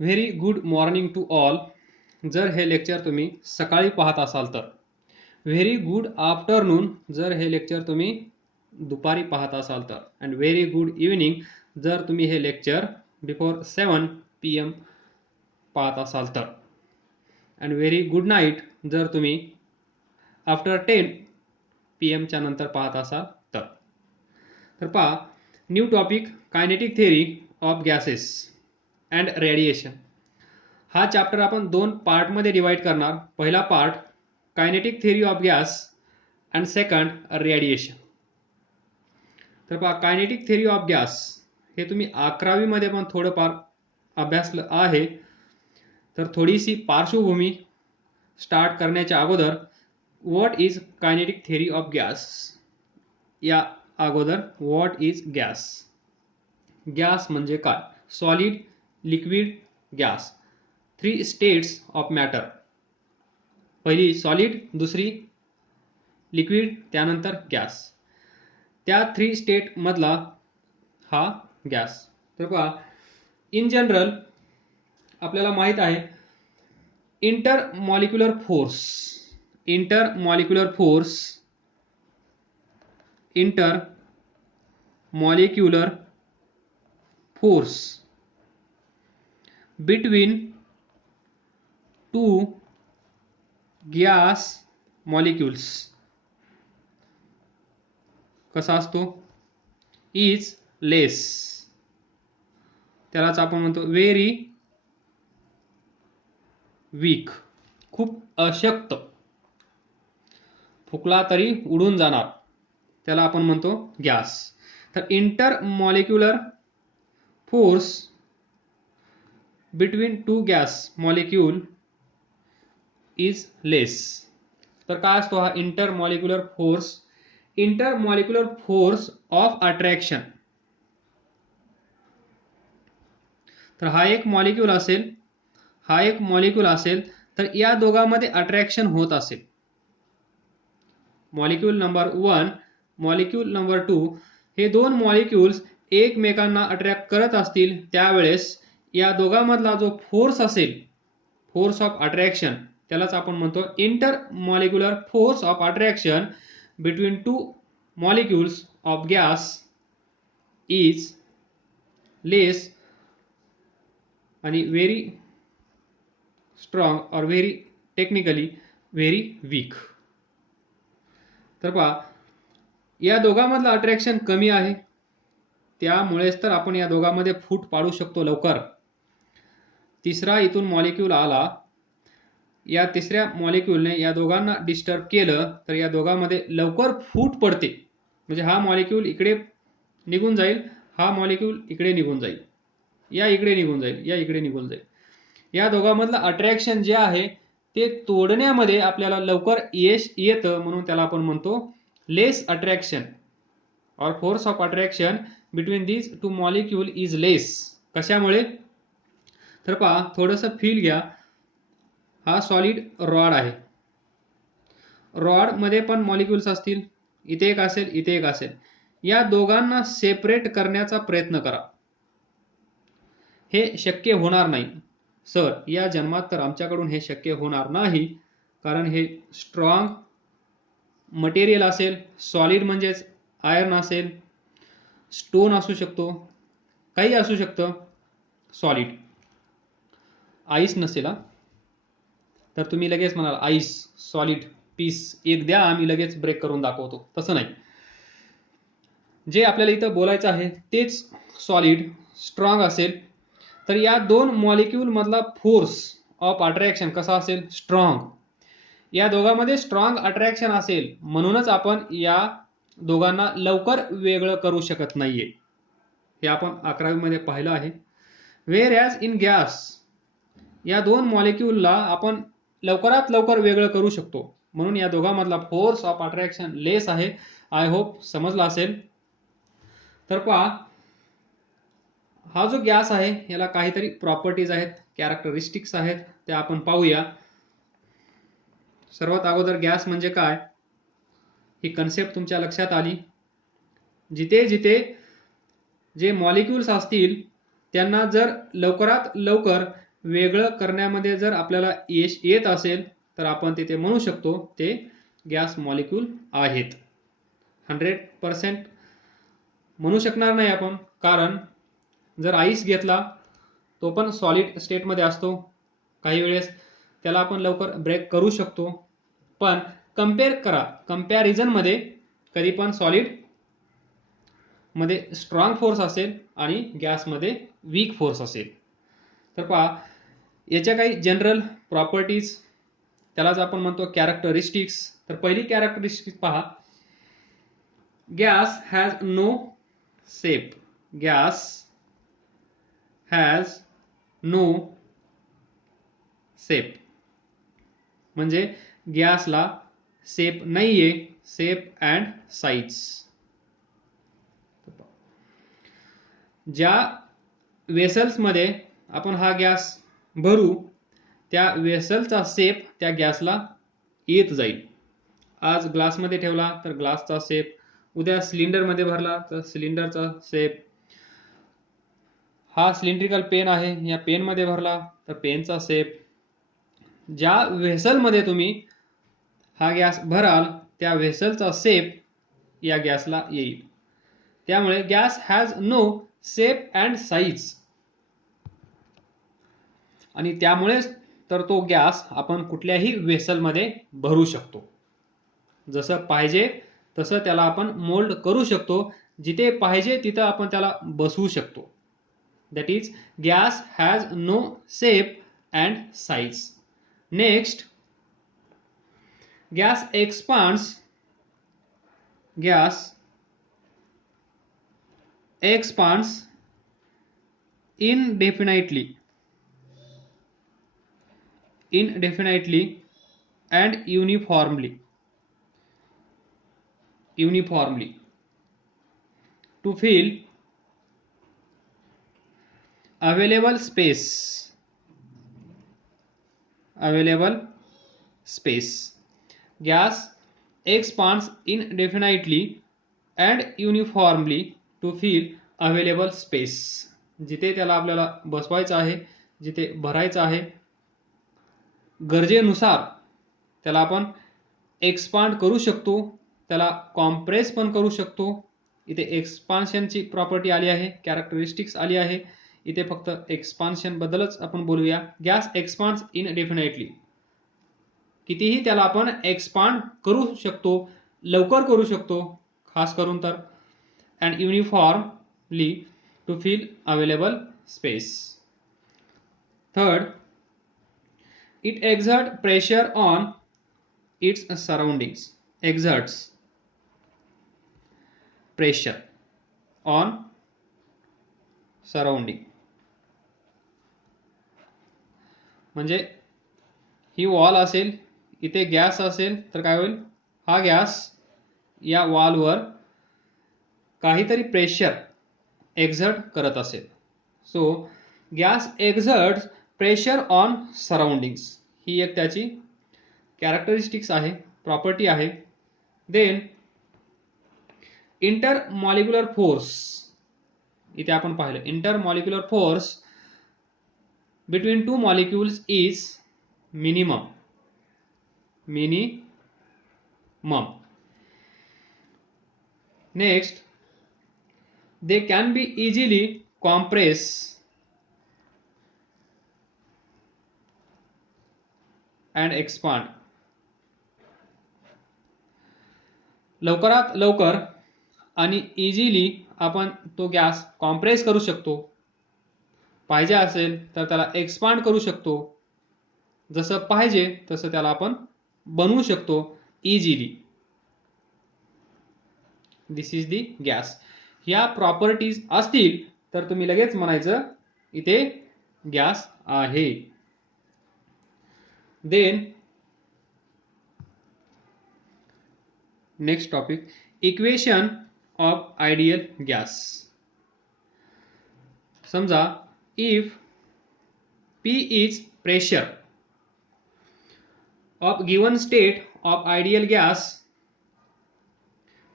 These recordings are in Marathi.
Very good morning to all. जर हे लेक्चर तुम्ही सकाळी पाहत असाल तर. व्हेरी गुड आफ्टरनून जर हे लेक्चर तुम्ही दुपारी पाहत असाल तर. अँड व्हेरी गुड इव्हनिंग जर तुम्ही हे लेक्चर बिफोर 7 PM पाहत असाल तर. अँड व्हेरी गुड नाईट जर तुम्ही आफ्टर 10 PM च्या नंतर पाहत असाल तर. तर पहा, new topic kinetic theory of gases and radiation. हा चॅप्टर आपण 2 पार्टमध्ये डिवाइड करणार. पहिला part kinetic theory of gas and second radiation. तर पहा, कायनेटिक थेअरी ऑफ गॅस हे तुम्ही 11वी मध्ये पण थोडंफार अभ्यासलं आहे. तर थोडीशी पार्श्वभूमी स्टार्ट करण्याच्या अगोदर what is kinetic theory of gas या अगोदर व्हॉट इज गॅस. गॅस म्हणजे काय? Solid, liquid, gas. 3 states of matter. पहिली सॉलिड, दुसरी लिक्विड, त्यानंतर गॅस. त्या 3 स्टेट मधला हा गॅस. तर पहा, इन जनरल आपल्याला माहित आहे intermolecular force. Intermolecular force between 2 gas molecules कसा असतो? इज लेस. त्यालाच आपण म्हणतो व्हेरी वीक. खूप अशक्त, फुकला तरी उडून जाणार, त्याला आपण म्हणतो गॅस. तर intermolecular force between 2 gas molecule is less. तर काय असतो हा intermolecular force? Intermolecular force of attraction. तर हा एक मॉलिक्यूल असेल, तर या दोघांमध्ये अट्रॅक्शन होत असेल. मॉलिक्यूल नंबर 1, मॉलिक्यूल नंबर 2 हे दोन मॉलिक्यूल्स एकमेकांना अट्रॅक्ट करत असतील, त्यावेळेस या दोघांमधला जो फोर्स असेल, फोर्स ऑफ अट्रॅक्शन, त्यालाच आपण म्हणतो intermolecular force of attraction between 2 molecules of gas is less आणि व्हेरी स्ट्रॉंग और व्हेरी टेक्निकली व्हेरी वीक. तर पहा, या दोघांमधलं अट्रॅक्शन कमी आहे, त्यामुळेच तर आपण या दोघांमध्ये फूट पाडू शकतो लवकर. तिसरा इथून मॉलिक्यूल आला, या तिसऱ्या मॉलिक्यूलने या दोघांना डिस्टर्ब केलं तर या दोघांमध्ये लवकर फूट पडते. म्हणजे हा मॉलिक्यूल इकडे निघून जाईल, हा मॉलिक्यूल इकडे निघून जाईल, या इकडे निघून जाईल, या इकडे निघून जाईल. या दोघांमधलं अट्रॅक्शन जे आहे ते तोडण्यामध्ये आपल्याला लवकर यश येतं, म्हणून त्याला आपण म्हणतो लेस अट्रॅक्शन और force of attraction between these 2 molecule is less. कशामुळे? तर पहा, थोडंसं फील घ्या. हा सॉलिड रॉड आहे. रॉड मध्ये पण मॉलिक्यूल्स असतील, इथे एक असेल, इथे एक असेल. या दोघांना सेपरेट करण्याचा प्रयत्न करा. हे शक्य होणार नाही सर, या जन्मात तर आमच्याकडून हे शक्य होणार नाही, कारण हे स्ट्रॉंग मटेरियल असेल. सॉलिड म्हणजेच आयर्न असेल, स्टोन असू शकतो, काही असू शकतं. सॉलिड आईस नसेल. तर तुम्ही लगेच म्हणाल आईस, सॉलिड, पीस एक द्या, आम्ही लगेच ब्रेक करून दाखवतो. तसं नाही. जे आपल्याला इथं बोलायचं आहे तेच सॉलिड स्ट्रॉंग असेल, तर या 2 मॉलिक्यूल मधला फोर्स ऑफ अट्रॅक्शन कसा असेल? स्ट्रॉंग. या दोघांमध्ये स्ट्रॉंग अट्रॅक्शन असेल, म्हणूनच आपण या दोघांना लवकर वेगळं करू शकत नाहीये. हे आपण 11वी मध्ये पाहिलं आहे. वेअर ॲज इन गॅस या 2 मॉलिक्यूलला आपण लवकरात लवकर वेगळं करू शकतो, म्हणून या दोघांमधला फोर्स ऑफ अट्रॅक्शन लेस आहे. आय होप समजला असेल. तर पहा, हा जो गॅस आहे याला काहीतरी प्रॉपर्टीज आहेत, कॅरेक्टरिस्टिक्स आहेत, त्या आपण पाहूया. सर्वात अगोदर गॅस म्हणजे काय ही कन्सेप्ट तुमच्या लक्षात आली. जिथे जिथे जे मॉलिक्यूल्स असतील त्यांना जर लवकरात लवकर वेगळं करण्यामध्ये जर आपल्याला यश येत असेल तर आपण तिथे म्हणू शकतो ते गॅस मॉलिक्यूल आहेत. 100% म्हणू शकणार नाही आपण, कारण जर आईस घेतला तो पण सॉलिड स्टेटमध्ये असतो, काही वेळेस त्याला आपण लवकर ब्रेक करू शकतो. पण कम्पेअर करा, कंपॅरिझनमध्ये कधी पण सॉलिड मध्ये स्ट्रॉंग फोर्स असेल आणि गॅसमध्ये वीक फोर्स असेल. तर पहा, याच्या काही जनरल प्रॉपर्टीज, त्यालाच आपण म्हणतो कॅरेक्टरिस्टिक्स. तर पहिली कॅरेक्टरिस्टिक पहा, gas has no shape. Gas has no shape म्हणजे गॅसला शेप नाहीये, शेप अँड साईज. ज्या वेसल्समध्ये आपण हा गॅस भरू त्या वेसलचा शेप त्या गॅसला येत जाईल. आज ग्लासमध्ये ठेवला तर ग्लासचा शेप, उद्या सिलेंडरमध्ये भरला तर सिलेंडरचा शेप. हा सिलेंड्रिकल पेन आहे, या पेनमध्ये भरला तर पेनचा शेप. ज्या व्हेसलमध्ये तुम्ही हा गॅस भराल त्या व्हेसलचा शेप या गॅसला येईल. त्यामुळे gas has no shape and size. आणि त्यामुळेच तर तो गॅस आपण कुठल्याही व्हेसलमध्ये भरू शकतो. जसं पाहिजे तसं त्याला आपण मोल्ड करू शकतो, जिथे पाहिजे तिथं आपण त्याला बसवू शकतो. That is gas has no shape and size. Next, gas expands. गॅस expands indefinitely and uniformly to fill available space. Gas expands indefinitely and uniformly to fill available space. जिथे त्याला आपल्याला बसवायचं आहे, जिथे भरायचं आहे, गरजेनुसार त्याला आपण एक्सपांड करू शकतो, त्याला कॉम्प्रेस पण करू शकतो. इथे एक्सपान्शनची प्रॉपर्टी आली आहे, कॅरेक्टरिस्टिक्स आली आहे. इथे फक्त एक्सपान्शन बद्दलच आपण बोलूया. गॅस एक्सपांड्स इनडेफिनाइटली, कितीही त्याला आपण एक्सपांड करू शकतो, लवकर करू शकतो खास करून तर. And uniformly to fill available space. Third, it exerts pressure on its surroundings. Exerts pressure on surrounding. म्हणजे ही वॉल असेल, इथे गॅस असेल तर काय होईल, हा गॅस या वॉलवर काहीतरी प्रेशर एक्झर्ट करत असेल. So gas exerts pressure on surroundings, ही एक त्याची कॅरेक्टरिस्टिक्स आहे, प्रॉपर्टी आहे. Then intermolecular force. इथे आपण पाहिलं intermolecular force between two molecules is minimum. Next, they can be easily compress and expand. लवकरात लवकर आणि इझिली आपण तो गॅस कॉम्प्रेस करू शकतो, पाहिजे असेल तर त्याला एक्सपांड करू शकतो, जसं पाहिजे तसं त्याला आपण बनवू शकतो easily. This is the gas. ह्या प्रॉपर्टीज असतील तर तुम्ही लगेच म्हणायचं इथे गॅस आहे. Then next topic, equation of ideal gas. समजा if P is pressure of given state of ideal gas,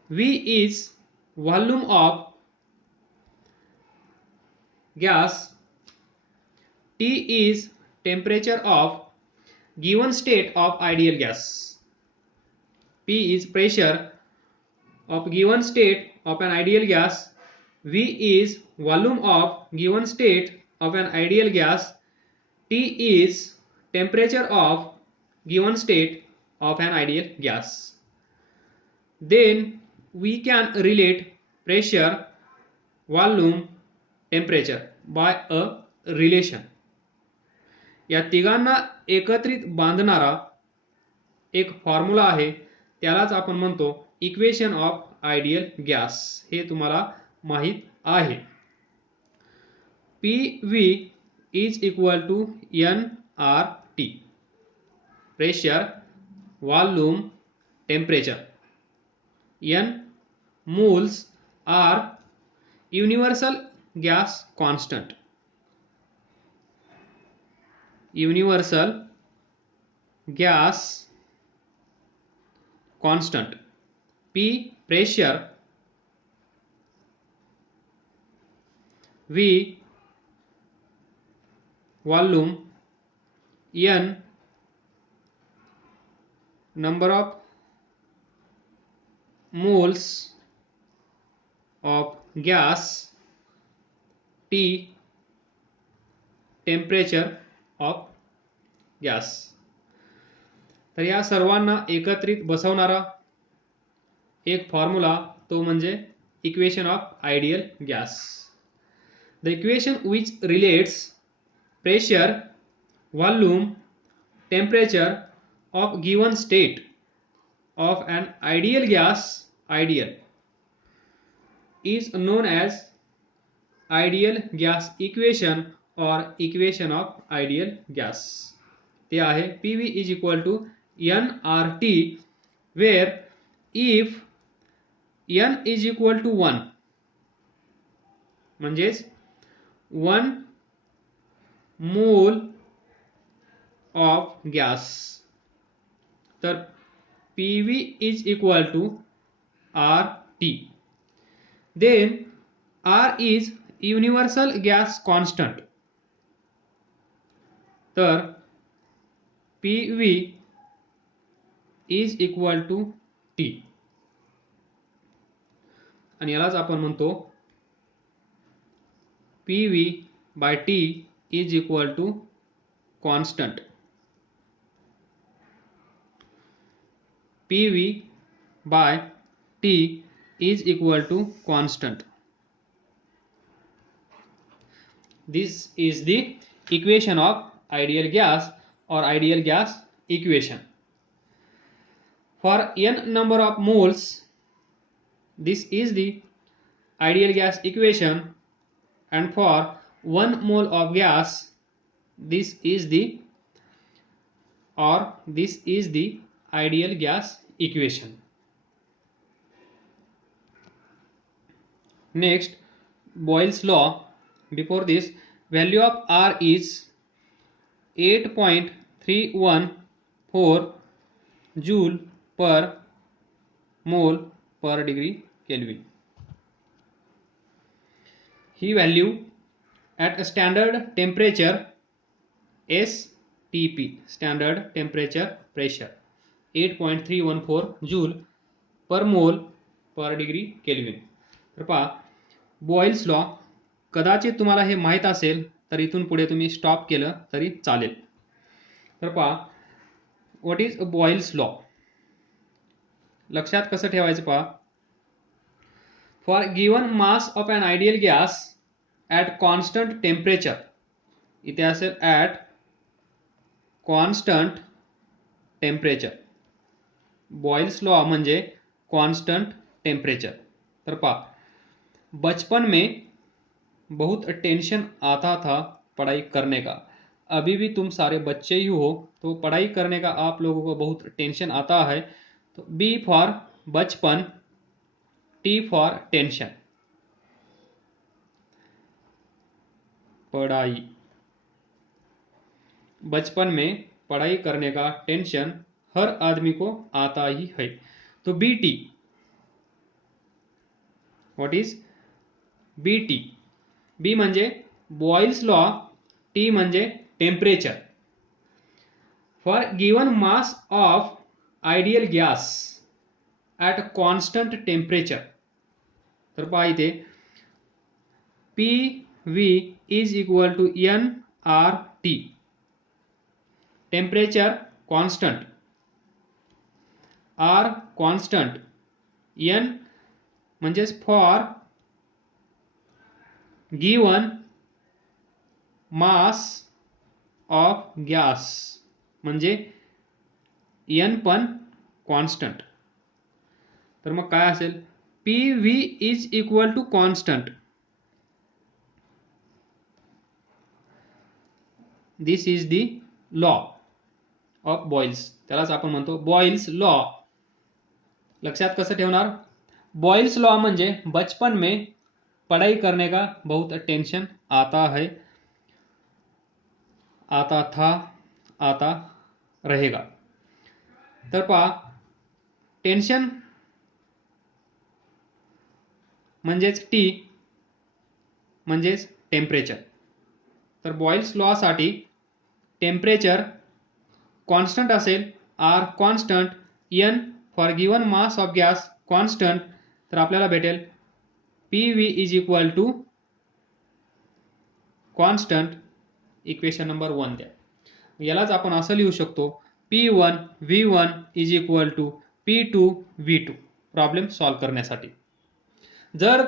V is volume of gas, T is temperature of given state of ideal gas. P is pressure of given state of an ideal gas. V is volume of given state of an ideal gas. T is temperature of given state of an ideal gas. Then we can relate pressure, volume, temperature by a relation. या तिघांना एकत्रित बांधणारा एक फॉर्म्युला आहे, त्यालाच आपण म्हणतो इक्वेशन ऑफ आयडियल गॅस. हे तुम्हाला माहित आहे. PV is equal to nRT, pressure, volume, temperature. N moles are universal gas constant. Universal gas constant. P pressure. V volume. N number of moles of gas. T temperature of gas. तर या सर्वांना एकत्रित बसवणारा एक फॉर्म्युला तो म्हणजे equation of ideal gas. The equation which relates pressure, volume, temperature of given state of an ideal gas is known as ideal gas equation or equation of ideal gas. ते आहे PV is equal to nRT, where if n is equal to 1 म्हणजेच 1 mole of gas, तर PV is equal to RT. Then R is universal gas constant, तर PV is equal to T. आणि यालाच आपण म्हणतो PV by T is equal to constant. PV by T is equal to constant. This is the equation of ideal gas or ideal gas equation. For n number of moles, this is the ideal gas equation, and for 1 mole of gas, this is the ideal gas equation. Next, Boyle's law. Before this, value of R is 8.314 joule per mole per degree Kelvin. He value at a standard temperature STP, standard temperature pressure, 8.314 joule per mole per degree Kelvin. तर पहा, बॉइल्स लॉ कदाचित तुम्हाला हे माहीत असेल तर इथून पुढे तुम्ही स्टॉप केलं तरी चालेल. तर पहा, व्हॉट इज बॉइल्स लॉ. लक्षात कसं ठेवायचं पहा. For given mass of an ideal gas at constant temperature, इथे असेल at constant temperature. Boyle's law म्हणजे कॉन्स्टंट टेम्परेचर. तर पहा, बचपन में बहुत टेंशन आता था पढ़ाई करने का. अभी भी तुम सारे बच्चे ही हो, तो पढ़ाई करने का आप लोगों को बहुत टेंशन आता है. तो B फॉर बचपन, T फॉर टेंशन. पढ़ाई, बचपन में पढ़ाई करने का टेंशन हर आदमी को आता ही है. तो BT, what is BT. B म्हणजे बॉइल्स लॉ, T म्हणजे temperature. For given mass of ideal gas at constant temperature. तर पहा इथे P V is equal to N R T. Temperature constant, R constant, N म्हणजेच for given mass of gas म्हणजे एन पण कॉन्स्टंट. तर मग काय असेल, P V is equal to constant. This is the law of Boyle's. त्यालाच आपण म्हणतो बॉइल्स लॉ. लक्षात कसं ठेवणार, बॉइल्स लॉ म्हणजे बचपन में पढ़ाई करने का बहुत टेंशन आता है, आता था, आता रहेगा. तर पहा टेन्शन म्हणजेच टी म्हणजेच टेम्परेचर. तर बॉइल्स लॉसाठी टेम्परेचर कॉन्स्टंट असेल, R constant, N for given mass of gas constant. तर आपल्याला भेटेल P V is equal to constant. Equation number 1 द्या. यालाच आपण असं लिहू शकतो P1 V1 is equal to P2 V2. Problem solve करण्यासाठी जर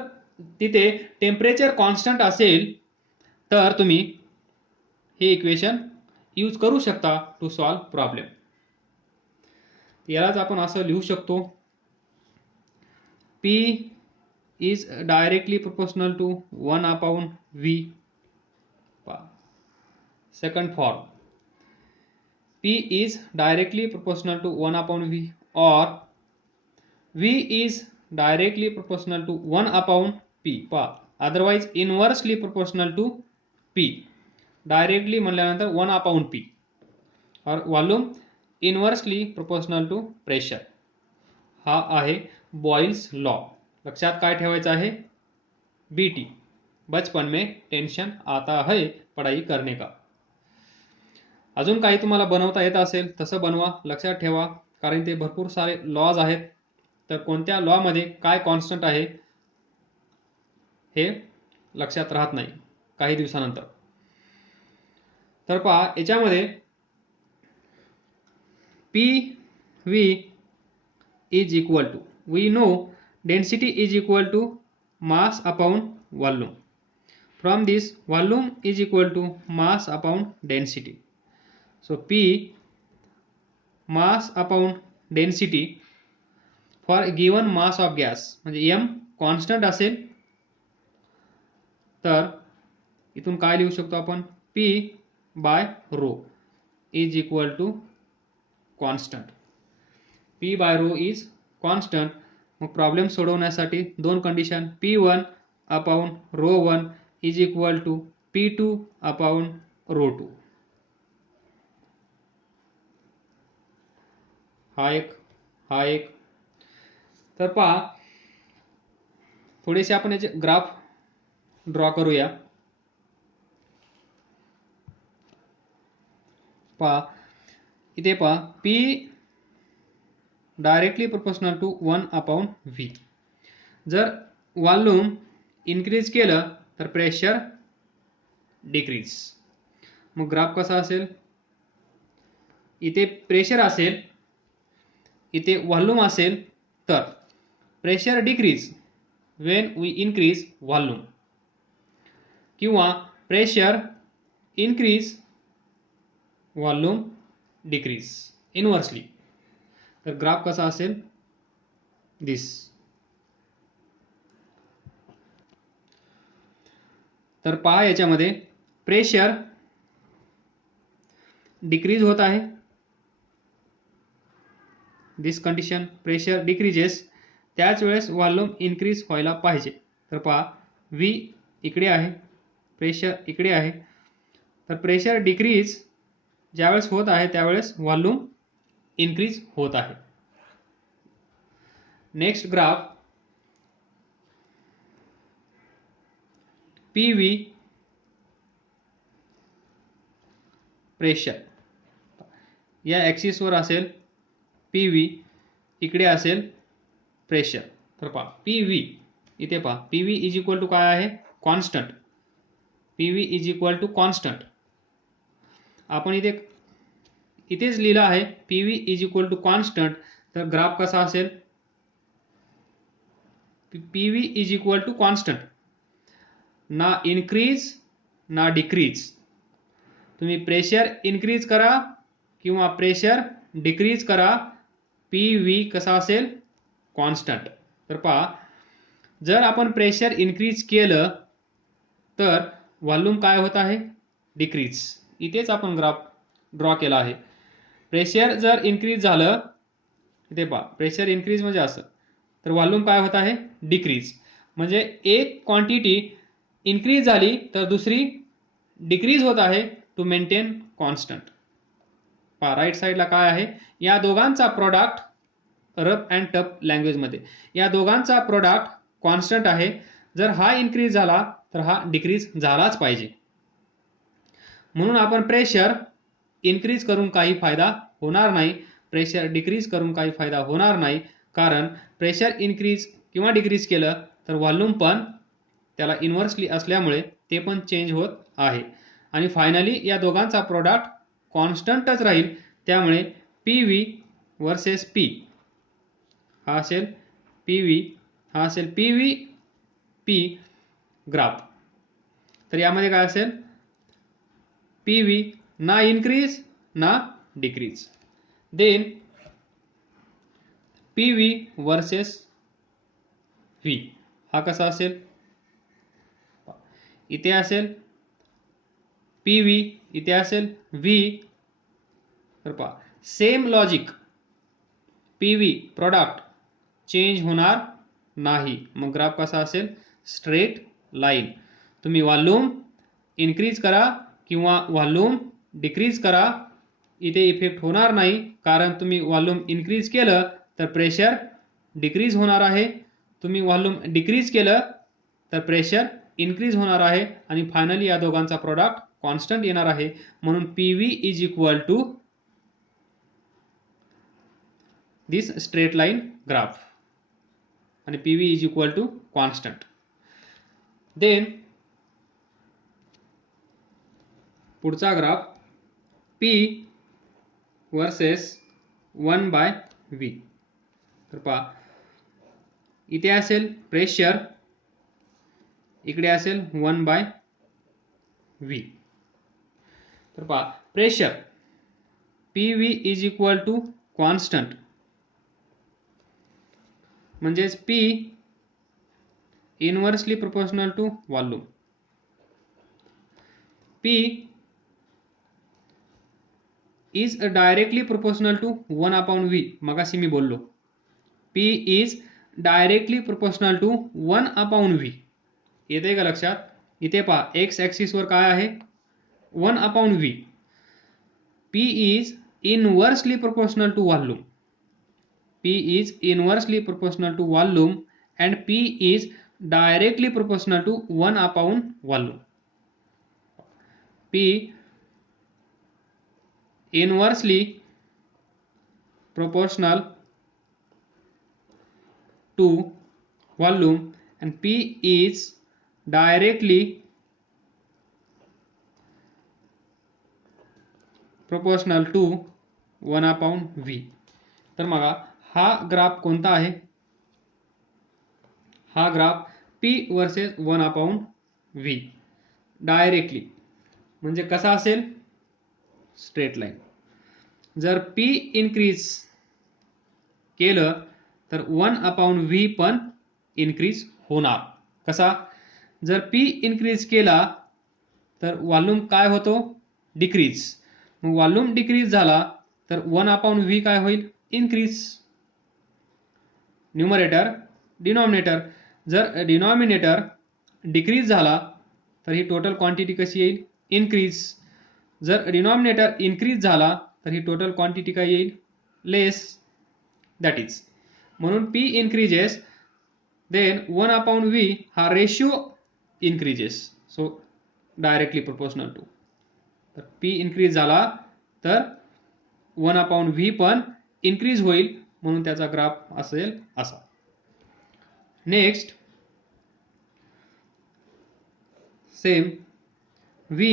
तिथे टेम्परेचर कॉन्स्टंट असेल तर तुम्ही हे इक्वेशन यूज करू शकता टू सॉल्व्ह प्रॉब्लेम. यालाच आपण असं लिहू शकतो P is directly proportional to 1 upon V. Second form, P is directly proportional to 1 upon V or V is directly proportional to 1 upon P. otherwise inversely proportional to P. directly म्हणल्यानंतर 1 upon P और volume inversely proportional to pressure. हा आहे बॉइल्स लॉ. लक्षात काय ठेवायचं आहे, बीटी, बचपन में टेंशन आता है पढ़ाई करने का. अजून काही तुम्हाला बनवता येत असेल तसं बनवा. लक्षात ठेवा कारण ते भरपूर सारे लॉज आहेत. तर कोणत्या लॉ मध्ये काय कॉन्स्टंट आहे हे लक्षात राहत नाही काही दिवसानंतर. तर पहा याच्यामध्ये P V is equal to, we know density is equal to mass upon volume. From this volume is equal to mass upon density. So P mass upon density for given mass of gas म्हणजे M कॉन्स्टंट असेल तर इथून काय लिहू शकतो आपण, P by rho is equal to constant. P by rho is constant. मग प्रॉब्लेम सोडवण्यासाठी दोन condition, P1 upon rho 1 is equal to P2 upon rho 2. हा एक. तर पहा थोडेसे आपण याचे ग्राफ ड्रॉ करूया. पहा इथे पहा P डायरेक्टली प्रोपोर्शनल टू 1 अपॉन V. जर वॉल्यूम इन्क्रीज केलं तर प्रेशर डिक्रीज. मग ग्राफ कसा असेल, इथे प्रेशर असेल, इथे वॉल्यूम असेल तर pressure decrease when we increase volume, किंवा pressure increase volume decrease inversely. तर ग्राफ कसा असेल, दिस. तर पहा याच्यामध्ये प्रेशर डिक्रीज होत आहे, दिस कंडिशन प्रेशर डिक्रीजेस. त्याच वेळेस वॉल्यूम इन्क्रीज व्हायला पाहिजे. तर पहा V इकडे आहे, प्रेशर इकडे आहे. तर प्रेशर डिक्रीज ज्यावेळेस होत आहे त्यावेळेस वॉल्यूम इन्क्रीज होत आहे. Next graph PV pressure. या ॲक्सिसवर असेल पी व्ही, इकडे असेल प्रेशर. तर पहा पी व्ही, इथे पहा P V is equal to काय आहे, constant. P V is equal to constant. आपण इथेच लिहिलं आहे P V is equal to constant. तर ग्राफ कसा असेल, P V is equal to constant, ना इन्क्रीज ना डिक्रीज. तुम्ही प्रेशर इन्क्रीज करा किंवा प्रेशर डिक्रीज करा, पी व्ही कसा असेल, कॉन्स्टंट. तर पहा जर आपण प्रेशर इन्क्रीज केलं तर व्हॉल्यूम काय होत आहे, डिक्रीज. इथेच आपण ग्राफ ड्रॉ केला आहे. प्रेशर जर इन्क्रीज झालं, इथे पहा प्रेशर इन्क्रीज म्हणजे असं, तर व्हॉल्यूम काय होत आहे, डिक्रीज. म्हणजे एक क्वांटिटी इन्क्रीज झाली तर दुसरी डिक्रीज होत आहे टू मेंटेन कॉन्स्टंट. पहा राईट साईडला काय आहे, या दोघांचा प्रोडक्ट रफ अँड टफ लँग्वेजमध्ये या दोघांचा प्रोडक्ट कॉन्स्टंट आहे. जर हा इन्क्रीज झाला तर हा डिक्रीज झालाच पाहिजे. म्हणून आपण प्रेशर इन्क्रीज करून काही फायदा होणार नाही, प्रेशर डिक्रीज करून काही फायदा होणार नाही. कारण प्रेशर इन्क्रीज किंवा डिक्रीज केलं तर व्हॉल्यूम पण त्याला इन्व्हर्सली असल्यामुळे ते पण चेंज होत आहे. आणि फायनली या दोघांचा प्रोडक्ट कॉन्स्टंटच राहील. त्यामुळे पी व्ही वर्सेस पी हा असेल पी व्ही, हा असेल पी व्ही पी ग्राफ. तर यामध्ये काय असेल, पी व्ही ना इन्क्रीज ना decrease. Then P V versus V हा कसा असेल, इथे असेल पी व्ही, इथे असेल व्ही. तर पहा same logic, P V product change होणार नाही. मग ग्राफ कसा असेल, स्ट्रेट लाईन. तुम्ही व्हॉल्यूम इन्क्रीज करा किंवा व्हॉल्यूम डिक्रीज करा, इथे इफेक्ट होणार नाही. कारण तुम्ही व्हॉल्यूम इन्क्रीज केलं तर प्रेशर डिक्रीज होणार आहे, तुम्ही व्हॉल्यूम डिक्रीज केलं तर प्रेशर इन्क्रीज होणार आहे. आणि फायनली या दोघांचा प्रोडक्ट कॉन्स्टंट येणार आहे. म्हणून P V is equal to this straight line graph आणि P V is equal to constant. Then पुढचा ग्राफ पी वर्सेस 1/v. तर पहा इथे असेल प्रेशर, इकडे असेल 1/v. तर पहा pressure P V is equal to constant, म्हणजेच P inversely proportional to volume. P is directly proportional to 1/v. मगाशी मी बोललो P is directly proportional to 1/v. येते का लक्षात. इथे पहा एक्स ॲक्सिसवर काय आहे, 1/v. P is inversely proportional to volume, P is inversely proportional to volume and P is directly proportional to 1/volume. P inversely proportional to volume and P is directly proportional to 1/v. तर मग हा ग्राफ कोणता आहे, हा graph P versus 1/v directly. म्हणजे कसा असेल, स्ट्रेट लाईन. जर P इन्क्रीज केलं तर 1/v पण इन्क्रीज होणार. कसा, जर P इन्क्रीज केला तर व्हॉल्यूम काय होतो, डिक्रीज. मग व्हॉल्यूम डिक्रीज झाला तर 1/v काय होईल, इन्क्रीज. न्यूमरेटर डिनॉमिनेटर, जर डिनॉमिनेटर डिक्रीज झाला तर ही टोटल क्वांटिटी कशी येईल, इन्क्रीज. जर डिनॉमिनेटर इन्क्रीज झाला तर ही टोटल क्वांटिटी काय येईल, लेस. दॅट इज, म्हणून P इन्क्रीजेस देन 1/v हा ratio increases. So directly proportional to. तर P इन्क्रीज झाला तर 1/v पण इन्क्रीज होईल, म्हणून त्याचा ग्राफ असेल असा. Next same v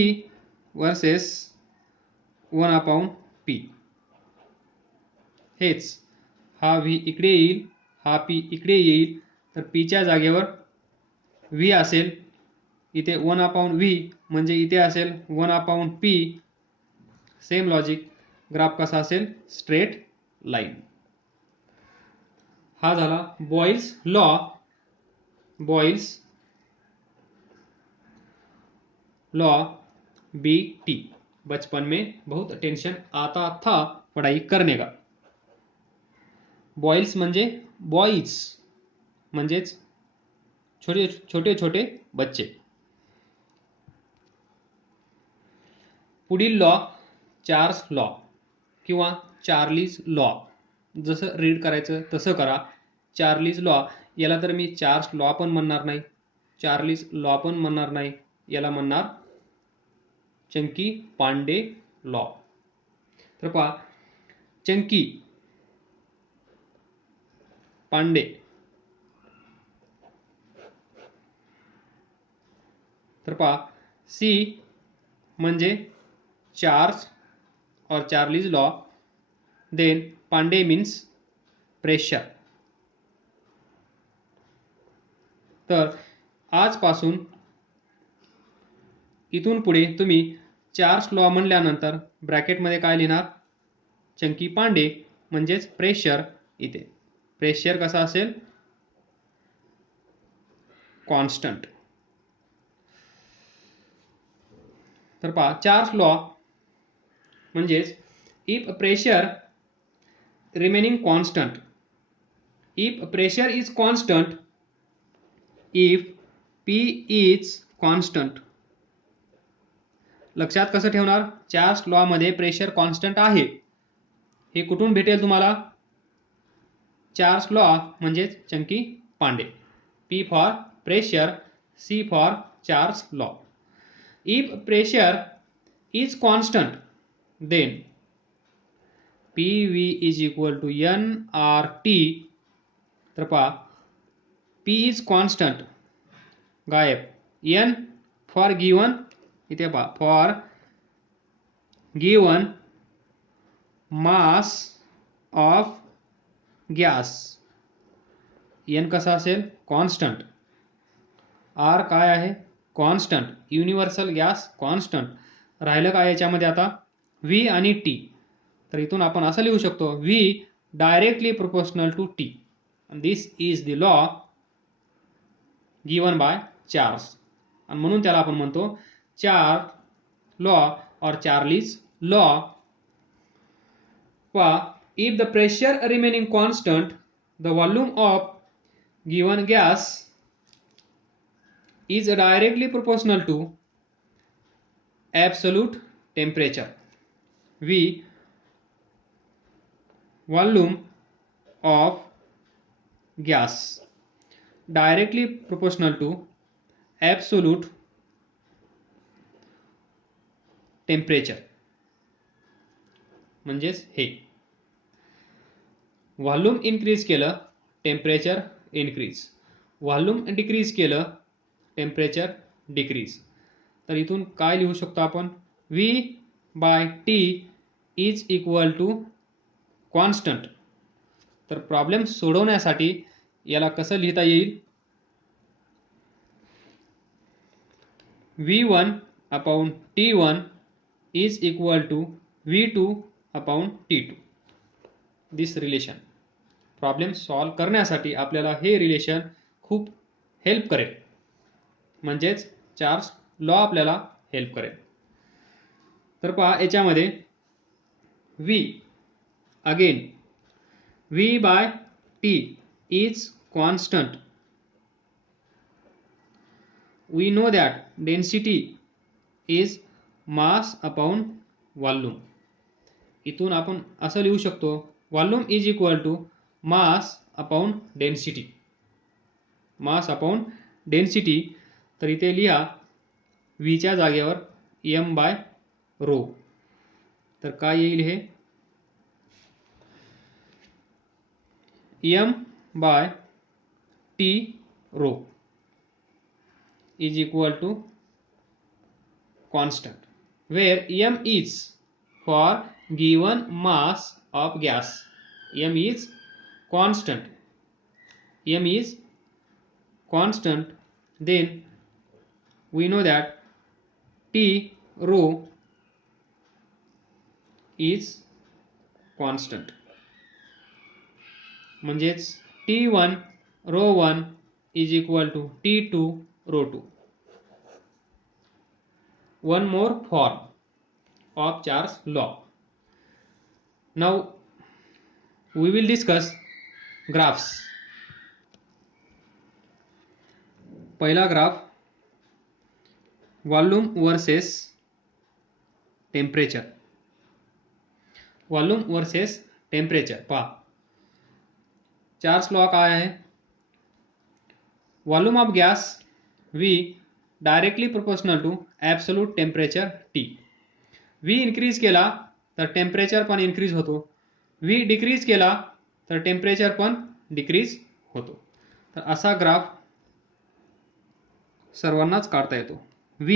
versus 1/p. हेच हा v इकडे येईल, हा p इकडे येईल, तर p च्या जागेवर v असेल, इथे 1/v म्हणजे इथे असेल 1/p. सेम लॉजिक, ग्राफ कसा असेल, स्ट्रेट लाईन. हा झाला Boyle's law. Boyle's law BT. बचपन में बहुत टेंशन आता था पढ़ाई करने का. बॉयल्स म्हणजे बॉईज म्हणजेच छोटे छोटे छोटे बच्चे. पुढील लॉ चार्ल्स लॉ किंवा चार्लीज लॉ. जसं रीड करायचं तसं करा. चार्लीज लॉ, याला तर मी चार्ल्स लॉ पण म्हणणार नाही, चार्लीज लॉ पण म्हणणार नाही, याला म्हणणार चंकी पांडे लॉ. तर पहा, चंकी पांडे तर पहा, सी म्हणजे चार्ल्स और Charlie's law, then Pandey means pressure. तर आजपासून इथून पुढे तुम्ही चार्ल्स लॉ म्हणल्यानंतर ब्रॅकेटमध्ये काय लिहिणार, चंकी पांडे म्हणजेच प्रेशर. इथे प्रेशर कसा असेल, कॉन्स्टंट. तर पहा, चार्ल्स लॉ म्हणजेच if pressure remaining constant, if pressure is constant, if P is constant. लक्षात कसं ठेवणार, चार्ल्स लॉ मध्ये प्रेशर कॉन्स्टंट आहे. हे कुठून भेटेल तुम्हाला, चार्ल्स लॉ म्हणजेच Chunky Pandey. P for pressure, C for Charles law. If pressure is constant, then PV is equal to nRT. तर पहा, P इज कॉन्स्टंट, गायब. N फॉर गिवन, इथे पहा, for given mass of gas. N कसा असेल, कॉन्स्टंट. R काय आहे, कॉन्स्टंट. Universal gas constant. राहिलं काय याच्यामध्ये आता, V आणि T. तर इथून आपण असं लिहू शकतो, V directly proportional to T. This is the law given by Charles. आणि म्हणून त्याला आपण म्हणतो चार्ल्स लॉ और Charlie's law. If the pressure remaining constant, the volume of given gas is directly proportional to absolute temperature. V volume of gas directly proportional to absolute temperature. म्हणजेच हे व्हॉल्यूम इन्क्रीज केलं, टेम्परेचर इन्क्रीज. व्हॉल्यूम डिक्रीज केलं, टेम्परेचर डिक्रीज. तर इथून काय लिहू शकतो आपण, V by T is equal to constant. तर प्रॉब्लेम सोडवण्यासाठी याला कसं लिहिता येईल, V1/T1 is equal to V2/T2. This relation. Problem solve करण्यासाठी आपल्याला हे रिलेशन खूप हेल्प करेल, म्हणजेच चार्ल्स लॉ आपल्याला हेल्प करेल. तर पहा, याच्यामध्ये V again, V by T is constant. We know that density is mass upon volume. इथून आपण असं लिहू शकतो, volume is equal to mass upon density. Mass upon density. तर इथे लिहा V च्या जागेवर m/ρ. तर काय येईल हे, m by t rho is equal to constant, where m is for given mass of gas. M is constant. M is constant. Then we know that T rho is constant. म्हणजेच T1 rho 1 is equal to T2 rho 2. One more form of Charles law. Now we will discuss graphs. पहिला graph volume versus temperature. Volume versus temperature पहा. चार्ल्स लॉ काय आहे? Volume of gas V directly proportional to absolute temperature T. V increase केला तर टेम्परेचर पण इन्क्रीज होतो. V डिक्रीज केला तर टेम्परेचर पण डिक्रीज होतो. तर असा ग्राफ सर्वांनाच काढता येतो. V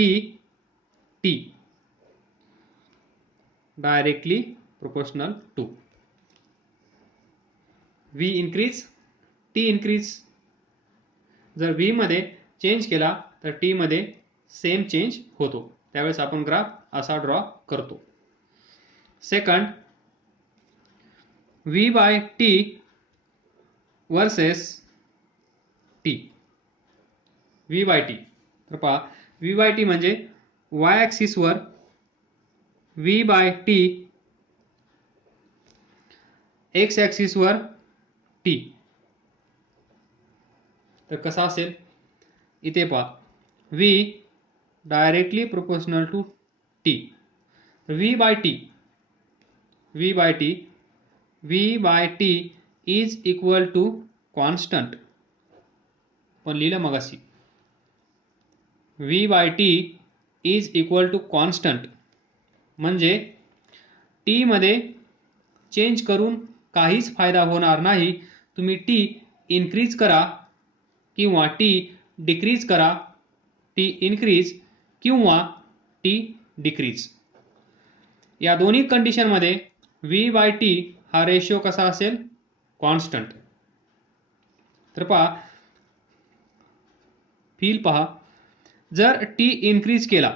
T directly proportional to V increase T increase. जर V मध्ये चेंज केला तर T मध्ये सेम चेंज होतो. त्यावेळेस आपण ग्राफ असा ड्रॉ करतो. Second, V by T versus T. V by T. तर पहा, V बाय T म्हणजे y ॲक्सिस वर V by T, x axis वर T. तर कसा असेल? इथे पहा, V directly proportional to T. V by T, V by T, V by T is equal to constant. पण लिहिलं मगाशी V by T is equal to constant म्हणजे T मध्ये चेंज करून काहीच फायदा होणार नाही. तुम्ही T इन्क्रीज करा किंवा T डिक्रीज करा, T इन्क्रीज किंवा T डिक्रीज. या दोन्ही कंडिशनमध्ये V बाय T हा रेशो कसा असेल? कॉन्स्टंट. तर पहा, फील पहा, जर T इन्क्रीज केला